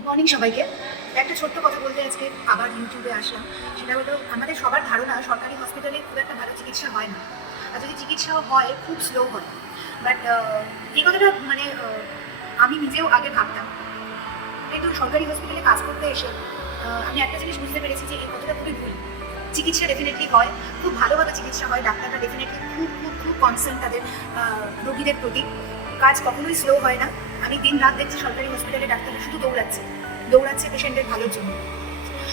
Good morning সবাইকে। একটা ছোট্ট কথা বলতে আজকে আবার ইউটিউবে আসলাম। সেটা হলো আমাদের সবার ধারণা সরকারি হসপিটালে খুব একটা ভালো চিকিৎসা হয় না, আর যদি চিকিৎসাও হয় খুব স্লো হয়। বাট এই কথাটা মানে আমি নিজেও আগে ভাবতাম, কিন্তু সরকারি হসপিটালে কাজ করতে এসে আমি একটা জিনিস বুঝতে পেরেছি যে এই কথাটা খুবই ভুল। চিকিৎসা ডেফিনেটলি হয়, খুব ভালোভাবে চিকিৎসা হয়, ডাক্তাররা ডেফিনেটলি খুব খুব খুব কনসার্ন তাদের রোগীদের প্রতি। কাজ কখনোই স্লো হয় না। আমি দিন রাত দেখছি সরকারি হসপিটালে ডাক্তাররা শুধু দৌড়াচ্ছে দৌড়াচ্ছে পেশেন্টের ভালোর জন্য।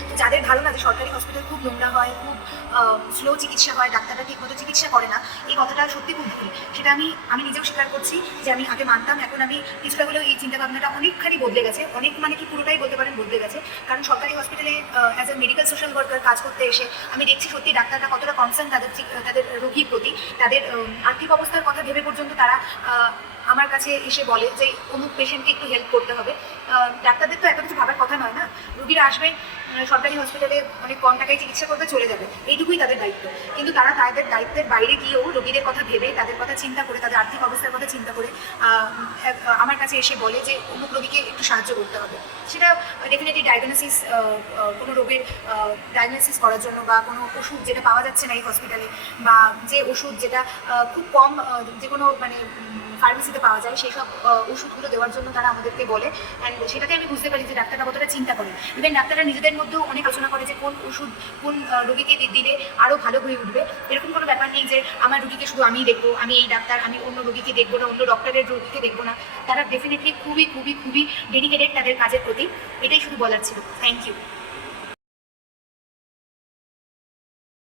তো যাদের ধারণা যে সরকারি হসপিটাল খুব নোংরা হয়, খুব স্লো চিকিৎসা হয়, ডাক্তাররা ঠিকমতো চিকিৎসা করে না, এই কথাটা সত্যি খুব ভুল। সেটা আমি নিজেও স্বীকার করছি যে আমি আগে মানতাম, এখন আমি কিছুটা হলেও এই চিন্তাভাবনাটা অনেকখানি বদলে গেছে। অনেক মানে কি পুরোটাই বলতে পারেন বদলে গেছে। কারণ সরকারি হসপিটালে as a medical social worker কাজ করতে এসে আমি দেখছি সত্যি ডাক্তাররা কতটা কনসার্ন তাদের রোগীর প্রতি। তাদের আর্থিক অবস্থার কথা ভেবে পর্যন্ত তারা আমার কাছে এসে বলে যে অমুক পেশেন্টকে একটু হেল্প করতে হবে। ডাক্তারদের তো এত কিছু ভাবার কথা নয় না। রোগীরা আসবে সরকারি হসপিটালে অনেক কম টাকায় চিকিৎসা করতে চলে যাবে, এইটুকুই তাদের দায়িত্ব। কিন্তু তারা তাদের দায়িত্বের বাইরে গিয়েও রোগীদের কথা ভেবে, তাদের কথা চিন্তা করে, তাদের আর্থিক অবস্থার কথা চিন্তা করে আমার কাছে এসে বলে যে অমুক রোগীকে একটু সাহায্য করতে হবে। সেটা ডেফিনেটলি ডায়াগনোসিস, কোনো রোগের ডায়াগনোসিস করার জন্য, বা কোনো ওষুধ যেটা পাওয়া যাচ্ছে না এই হসপিটালে, বা যে ওষুধ যেটা খুব কম যে কোনো মানে ফার্মেসিতে পাওয়া যায়, সেই সব ওষুধগুলো দেওয়ার জন্য তারা আমাদেরকে বলে। অ্যান্ড সেটাতে আমি বুঝতে পারি যে ডাক্তাররা কতটা চিন্তা করে। ইভেন ডাক্তাররা নিজেদের মধ্যেও অনেক আলোচনা করে যে কোন ওষুধ কোন রোগীকে দিলে আরও ভালো হয়ে উঠবে। এরকম কোনো ব্যাপার নেই যে আমার রোগীকে শুধু আমিই দেখবো, আমি এই ডাক্তার, আমি অন্য রোগীকে দেখবো না, অন্য ডক্টরের রোগীকে দেখবো না। তারা ডেফিনেটলি খুবই খুবই খুবই ডেডিকেটেড তাদের কাজের প্রতি। এটাই শুধু বলার ছিল। Thank you.